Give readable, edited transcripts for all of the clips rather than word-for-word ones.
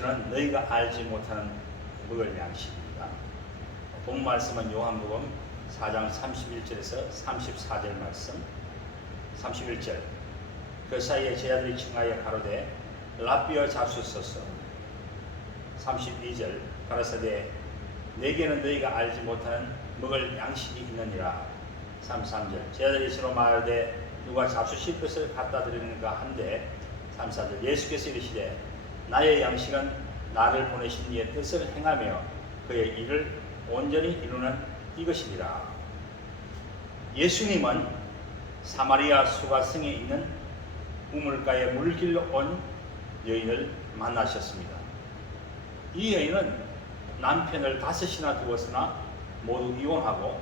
것이는 너희가 알지 못하는 먹을 양식입니다. 본 말씀은 요한복음 4장 31절에서 34절 말씀. 31절, 그 사이에 제자들이 칭하여 가로되 라삐어 잡수소서. 32절, 가라사대 내게는 너희가 알지 못하는 먹을 양식이 있느니라. 33절, 제자들이 서로 말하되 누가 잡수실 것을 갖다 드리는가 한데. 34절, 예수께서 이르시되 나의 양식은 나를 보내신 이의 뜻을 행하며 그의 일을 온전히 이루는 이것이니라. 예수님은 사마리아 수가성에 있는 우물가에 물길로 온 여인을 만나셨습니다. 이 여인은 남편을 5이나 두었으나 모두 이혼하고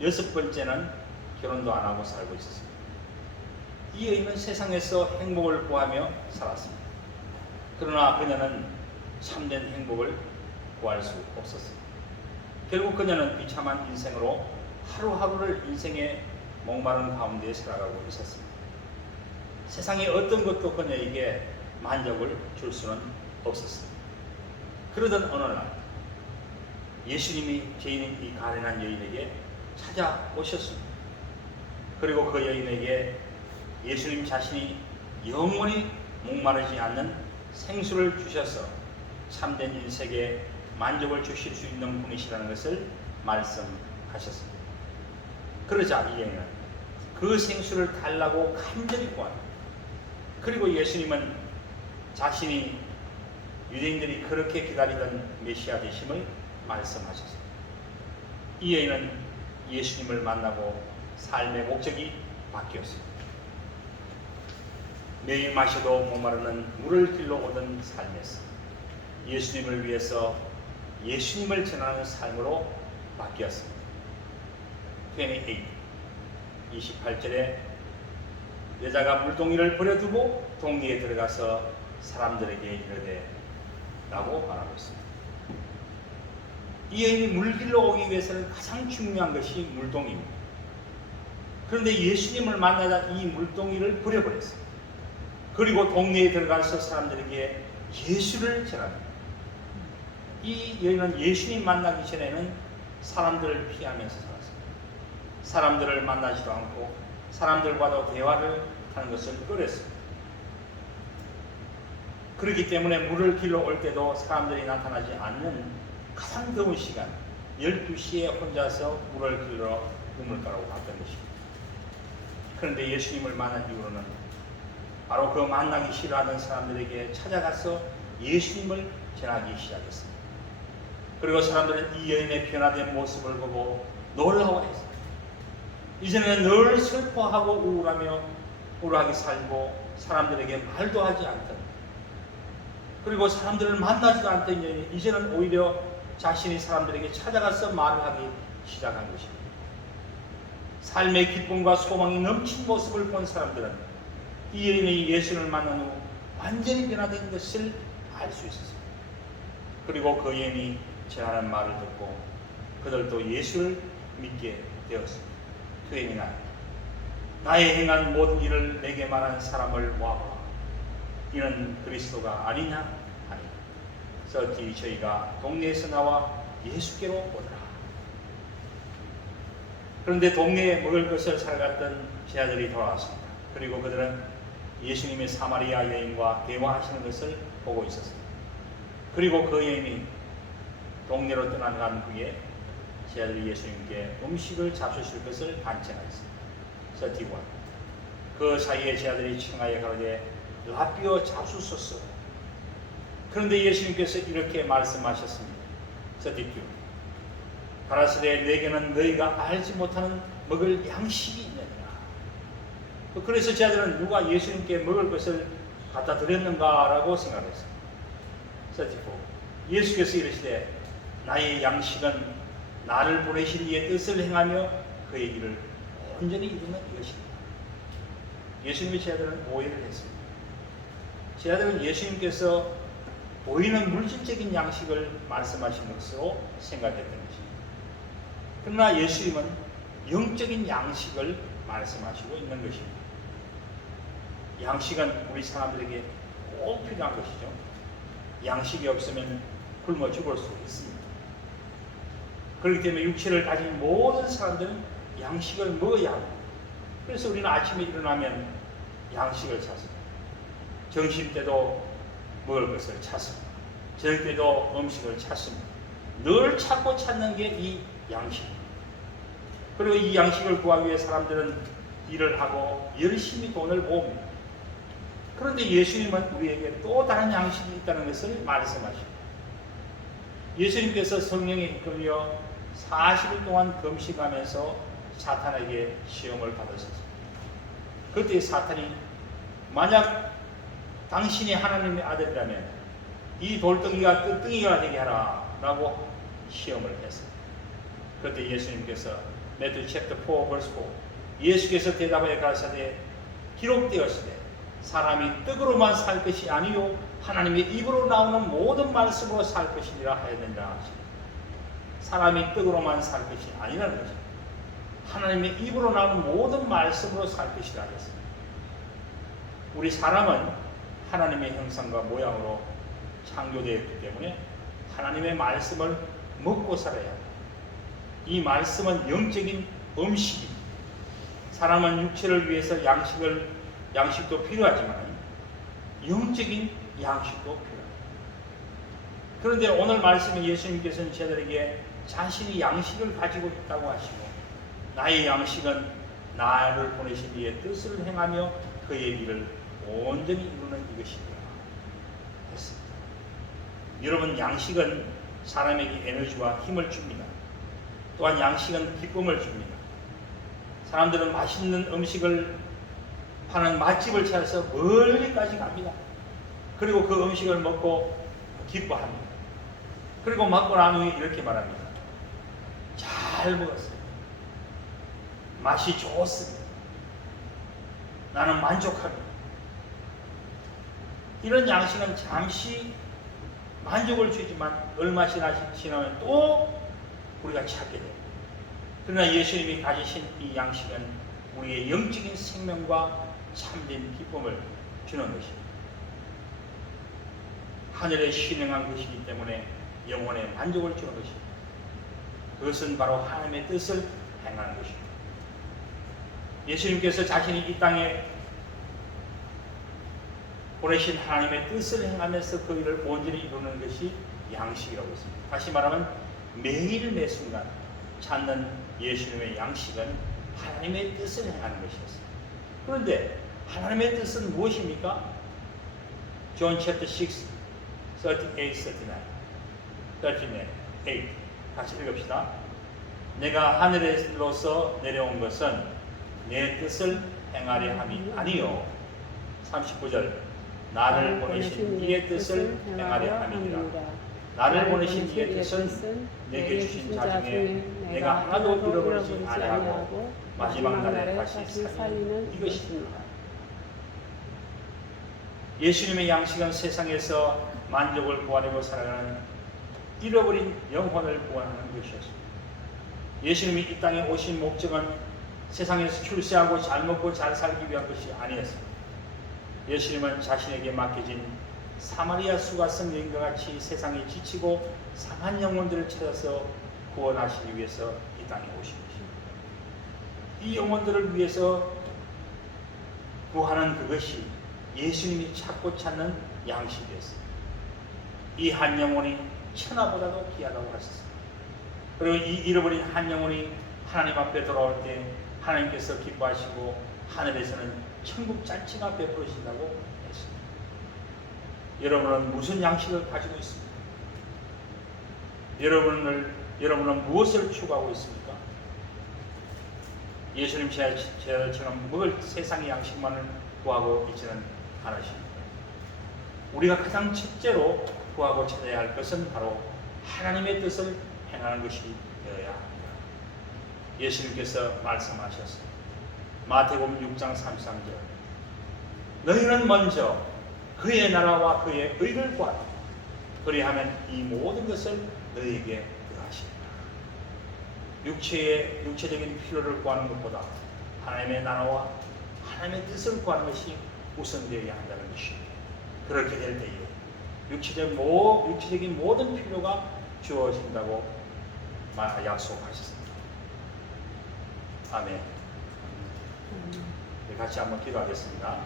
6번째는 결혼도 안 하고 살고 있었습니다. 이 여인은 세상에서 행복을 구하며 살았습니다. 그러나 그녀는 참된 행복을 구할 수 없었습니다. 결국 그녀는 비참한 인생으로 하루하루를 인생의 목마른 가운데 살아가고 있었습니다. 세상의 어떤 것도 그녀에게 만족을 줄 수는 없었습니다. 그러던 어느 날 예수님이 죄인인 이 가련한 여인에게 찾아오셨습니다. 그리고 그 여인에게 예수님 자신이 영원히 목마르지 않는 생수를 주셔서 참된 인생에 만족을 주실 수 있는 분이시라는 것을 말씀하셨습니다. 그러자 이 여인은 그 생수를 달라고 간절히 구합니다. 그리고 예수님은 자신이 유대인들이 그렇게 기다리던 메시아 되심을 말씀하셨습니다. 이 여인은 예수님을 만나고 삶의 목적이 바뀌었습니다. 매일 마셔도 목마르는 물을 길러 오던 삶에서 예수님을 위해서 예수님을 전하는 삶으로 바뀌었습니다. 28절에 여자가 물동이를 버려두고 동리에 들어가서 사람들에게 이르되 라고 말하고 있습니다. 이 여인이 물길로 오기 위해서는 가장 중요한 것이 물동이입니다. 그런데 예수님을 만나자 이 물동이를 버려버렸습니다. 그리고 동네에 들어가서 사람들에게 예수를 전합니다. 이 여인은 예수님 만나기 전에는 사람들을 피하면서 살았습니다. 사람들을 만나지도 않고 사람들과도 대화를 하는 것을 꺼렸습니다. 그렇기 때문에 물을 길러 올 때도 사람들이 나타나지 않는 가장 더운 시간 12시에 혼자서 물을 길러 우물가로 갔던 것입니다. 그런데 예수님을 만난 이후로는 바로 그 만나기 싫어하는 사람들에게 찾아가서 예수님을 전하기 시작했습니다. 그리고 사람들은 이 여인의 변화된 모습을 보고 놀라워했습니다. 이전에는 늘 슬퍼하고 우울하게 살고 사람들에게 말도 하지 않던, 그리고 사람들을 만나지도 않던 여인이 이제는 오히려 자신이 사람들에게 찾아가서 말을 하기 시작한 것입니다. 삶의 기쁨과 소망이 넘친 모습을 본 사람들은 이 여인이 예수를 만난 후 완전히 변화된 것을 알 수 있었습니다. 그리고 그 여인이 전하는 말을 듣고 그들도 예수를 믿게 되었습니다. 그러니까 나의 행한 모든 일을 내게 말한 사람을 모아봐. 이는 그리스도가 아니냐? 아니냐. 그래서 저희가 동네에서 나와 예수께로 오더라. 그런데 동네에 먹을 것을 사러갔던 제자들이 돌아왔습니다. 그리고 그들은 예수님의 사마리아 여인과 대화하시는 것을 보고 있었습니다. 그리고 그 여인이 동네로 떠나간 후에 제자들이 예수님께 음식을 잡수실 것을 간청하였습니다. 31. 그 사이에 제자들이 청하여 가로되 라삐어 잡수소서. 그런데 예수님께서 이렇게 말씀하셨습니다. 32. 가라사대 내게는 너희가 알지 못하는 먹을 양식이 있느니라. 그래서 제자들은 누가 예수님께 먹을 것을 갖다 드렸는가라고 생각했습니다. 34. 예수께서 이르시되 나의 양식은 나를 보내신 이의 뜻을 행하며 그의 일을 온전히 이루는 이것입니다. 예수님의 제자들은 오해를 했습니다. 제자들은 예수님께서 보이는 물질적인 양식을 말씀하신 것으로 생각했던 것입니다. 그러나 예수님은 영적인 양식을 말씀하시고 있는 것입니다. 양식은 우리 사람들에게 꼭 필요한 것이죠. 양식이 없으면 굶어 죽을 수 있습니다. 그렇기 때문에 육체를 가진 모든 사람들은 양식을 먹어야 합니다. 그래서 우리는 아침에 일어나면 양식을 찾습니다. 점심 때도 먹을 것을 찾습니다. 저녁 때도 음식을 찾습니다. 늘 찾고 찾는 게 이 양식입니다. 그리고 이 양식을 구하기 위해 사람들은 일을 하고 열심히 돈을 모읍니다. 그런데 예수님은 우리에게 또 다른 양식이 있다는 것을 말씀하십니다. 예수님께서 성령에 이끌려 40일 동안 금식하면서 사탄에게 시험을 받으셨습니다. 그때 사탄이 만약 당신이 하나님의 아들이라면 이 돌덩이가 뜰덩이가 되게 하라 라고 시험을 했습니다. 그때 예수님께서 Matthew chapter 4 verse 4 예수께서 대답하여 가라사대 기록되었으되 사람이 떡으로만 살 것이 아니요 하나님의 입으로 나오는 모든 말씀으로 살 것이니라 하였느니라 하십니다. 사람이 떡으로만 살 것이 아니라는 것입니다. 하나님의 입으로 나오는 모든 말씀으로 살 것이라 하였습니다. 우리 사람은 하나님의 형상과 모양으로 창조되었기 때문에 하나님의 말씀을 먹고 살아야 합니다. 이 말씀은 영적인 음식입니다. 사람은 육체를 위해서 양식도 필요하지만 영적인 양식도 필요합니다. 그런데 오늘 말씀에 예수님께서는 저들에게 자신이 양식을 가지고 있다고 하시고 나의 양식은 나를 보내신 이의 뜻을 행하며 그의 일을 온전히 이루는 이것이니라 했습니다. 여러분, 양식은 사람에게 에너지와 힘을 줍니다. 또한 양식은 기쁨을 줍니다. 사람들은 맛있는 음식을 파는 맛집을 찾아서 멀리까지 갑니다. 그리고 그 음식을 먹고 기뻐합니다. 그리고 먹고 난 후에 이렇게 말합니다. 잘 먹었어요. 맛이 좋습니다. 나는 만족합니다. 이런 양식은 잠시 만족을 주지만 얼마 지나면 또 우리가 찾게 됩니다. 그러나 예수님이 가지신 이 양식은 우리의 영적인 생명과 참된 기쁨을 주는 것입니다. 하늘에 신령한 것이기 때문에 영혼에 만족을 주는 것입니다. 그것은 바로 하나님의 뜻을 행하는 것입니다. 예수님께서 자신이 이 땅에 보내신 하나님의 뜻을 행하면서 그 일을 온전히 이루는 것이 양식이라고 했습니다. 다시 말하면 매일 매 순간 찾는 예수님의 양식은 하나님의 뜻을 행하는 것이었습니다. 그런데 하나님의 뜻은 무엇입니까? John chapter 6, 38, 38 같이 읽읍시다. 내가 하늘에로서 내려온 것은 내 뜻을 행하려 함이 아니요 39절 나를 보내신 이의 뜻을 행하려 함이니라. 나를 보내신 이의 뜻은 내게 주신 자 중에 내가 하나도 잃어버리지 아니하고 마지막 날에 다시 살리는 이것입니다. 예수님의 양식은 세상에서 만족을 구하려고 살아가는 잃어버린 영혼을 구원하는 것이었습니다. 예수님이 이 땅에 오신 목적은 세상에서 출세하고 잘 먹고 잘 살기 위한 것이 아니었습니다. 예수님은 자신에게 맡겨진 사마리아 수가성 여인과 같이 세상에 지치고 상한 영혼들을 찾아서 구원하시기 위해서 이 땅에 오신 것입니다. 이 영혼들을 위해서 구하는 그것이 예수님이 찾고 찾는 양식이었습니다. 이 한 영혼이 천하보다도 귀하다고 하셨습니다. 그리고 이 잃어버린 한 영혼이 하나님 앞에 돌아올 때 하나님께서 기뻐하시고 하늘에서는 천국 잔치가 베풀어진다고 했습니다. 여러분은 무슨 양식을 가지고 있습니까? 여러분은 무엇을 추구하고 있습니까? 예수님 제자처럼 먹을 세상의 양식만을 구하고 있지는 않으십니다. 우리가 가장 첫째로 구하고 찾아야 할 것은 바로 하나님의 뜻을 행하는 것이 되어야 합니다. 예수님께서 말씀하셨습니다. 마태복음 6장 33절 너희는 먼저 그의 나라와 그의 의를 구하라. 그리하면 이 모든 것을 너희에게 더하시리라. 육체적인 필요를 구하는 것보다 하나님의 나라와 하나님의 뜻을 구하는 것이 우선되어야 한다는 것입니다. 그렇게 될 때에 육체적인 모든 필요가 주어진다고 약속하셨습니다. 아멘. 같이 한번 기도하겠습니다.